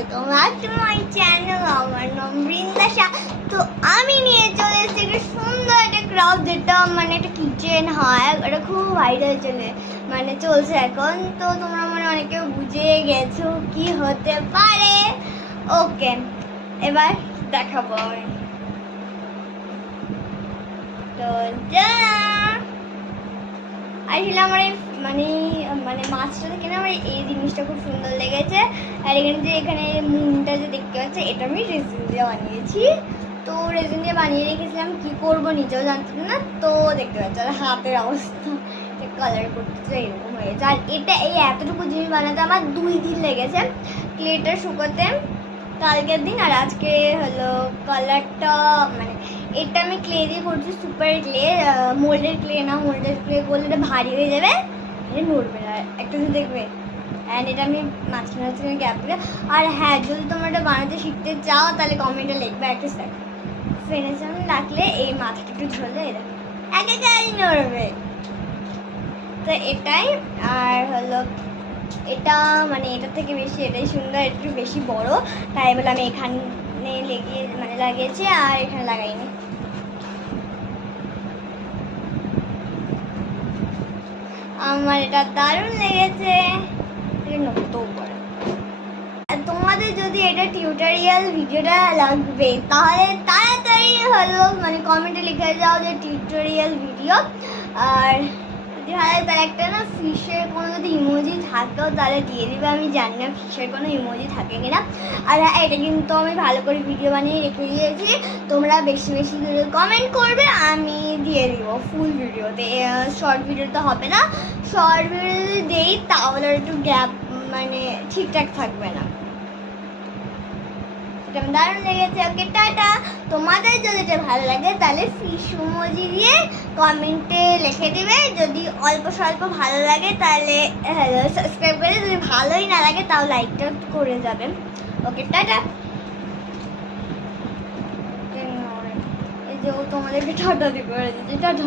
Welcome back to my channel. আমার নাম বৃন্দা শাহ। তো আমি নিয়ে চলে এসেছি একটা সুন্দর একটা ক্রাফট, যেটা মানে একটা কিচেন হয়, ওটা খুব ভাইরাল চলছে এখন। তো তোমরা অনেকে বুঝে গেছো কি হতে পারে। ওকে, এবার দেখাবো আমি। তো আসলে আমার মাছটা দেখে না আমার এই জিনিসটা খুব সুন্দর লেগেছে। আর এখানে মুনটা যে দেখতে পাচ্ছে, এটা আমি রেজিন দিয়ে বানিয়েছি। তো রেজিন দিয়ে বানিয়ে রেখেছিলাম, কি করবো নিজেও জানতাম না। তো দেখতে পাচ্ছি আর হাতের অবস্থা, কালার করতে এরকম হয়েছে। আর এটা এই এতটুকু জিনিস বানাতে আমার 2 দিন লেগেছে, ক্লেটা শুকোতে কালকের দিন। আর আজকে হলো কালারটা, এটা আমি ক্লে দিয়ে করছি, সুপার ক্লে, মোল্ডেড ক্লে না। মোল্ডেড ক্লে করলে এটা ভারী হয়ে যাবে, এটা নড়বে না একটা দিন দেখবে। অ্যান্ড এটা আমি মাঝখানে গ্যাপ দিলে। আর হ্যাঁ, যদি তোমরা এটা বানাতে শিখতে চাও তাহলে কমেন্টে লিখবে একটা ফেনেশন রাখলে এই মাথাটা একটু ধরলে একাই নড়বে। তো এটাই। আর হলো এটা এটার থেকে বেশি এটাই সুন্দর, একটু বেশি বড়, তাই বলে আমি এখানে লাগিয়েছি আর এখানে লাগাইনি। আমার এটা দারুণ লেগেছে। তোমাদের যদি এটা টিউটোরিয়াল ভিডিওটা লাগবে তাহলে তাড়াতাড়ি হলো কমেন্টে লিখে যাও যে টিউটোরিয়াল ভিডিও। আর যদি ভালো তার একটা না ফিশের কোনো যদি ইমোজি থাকেও তাহলে দিয়ে দিবে। আমি জানি না ফিশের কোনো ইমোজি থাকে কিনা। আর এটা কিন্তু আমি ভালো করে ভিডিও বানিয়ে রেখে দিয়েছি, তোমরা বেশি বেশি করে কমেন্ট করবে, আমি দিয়ে দিব ফুল ভিডিওতে। শর্ট ভিডিও তো হবে না, শর্ট ভিডিও যদি দেই তাহলে একটু গ্যাপ ঠিকঠাক থাকবে না। এটা দারুণ লেগেছে। ওকে, টাটা। তোমাদের যদি এটা ভালো লাগে তাহলে ফিশ ইমোজি দিয়ে কমেন্টে লিখে দিবে। যদি অল্প স্বল্প ভালো লাগে তাহলে সাবস্ক্রাইব করে, যদি ভালোই না লাগে তাও লাইকটা করে যাবেন। ওকে, টাটা। এই যে ও তোমাদেরকে টাটা দিয়ে করে দিচ্ছে, টাটা।